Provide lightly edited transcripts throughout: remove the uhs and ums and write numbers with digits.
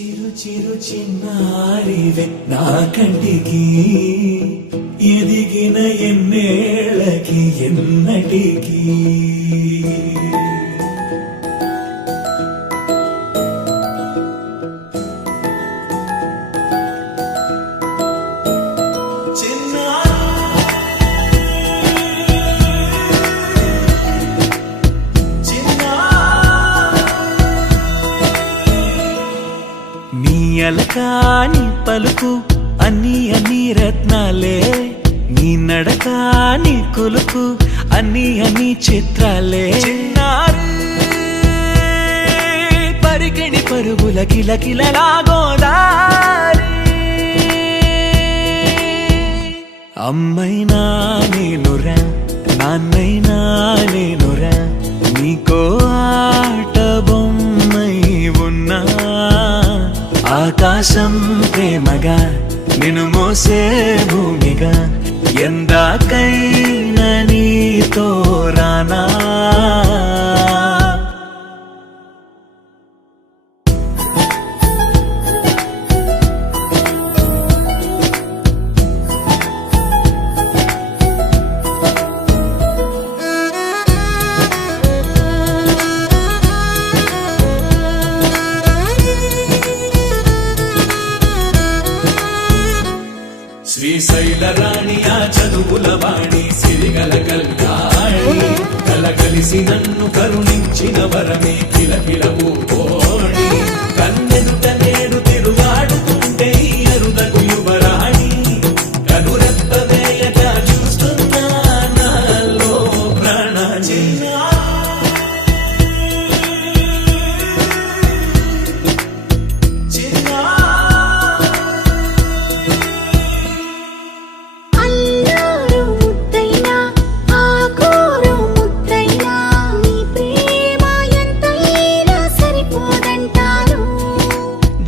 చిరు చిరు చిన్నారివే నా కంటికి ఎదిగిన ఎన్నేళ్ళకి ఎన్నటికి అలకాని పలుకు అన్ని అన్ని రత్నాలే నీ నడకాని కొలుకు అన్ని అన్ని చిత్రాలే చిన్నారు పరికిణి పరుగుల కిలకిలలా గోదారి అమ్మైనా నేనురా నాన్నైనా నేనురా నీకో ఆట బొమ్మై ఉన్నా ఆకాశం ప్రేమగా నిన్ను మోసే భూమిగా ఎందాకైనా నీతో రానా శ్రీశైల రాణి ఆ చదువుల వాణి సిరిగల కళ్యాణి కలగలిసి నన్ను కరుణించిన వరమే కిలకిలవు కోణి కన్నెదుట నేడు తిరుగాడుతుంటే అరుదకు యువరాణి కనురెప్ప వేయక చూస్తున్నా నాలో ప్రాణ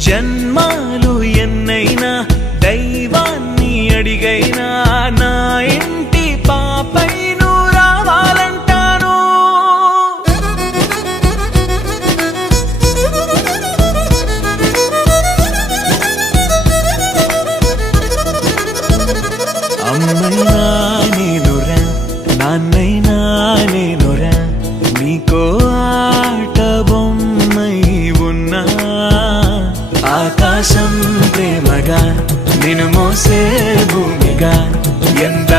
జన్మాలు ఎన్నైనా దైవాన్ని అడిగైనా నా ఇంటి పాపై నువ్వు రావాలంటాను అమ్మైనా నేనురా నాన్నైనా నేనురా నీకో ఆట బొమ్మై ఉన్నా ఆకాశం ప్రేమగా నిన్ను మోసే భూమిగా ఎంత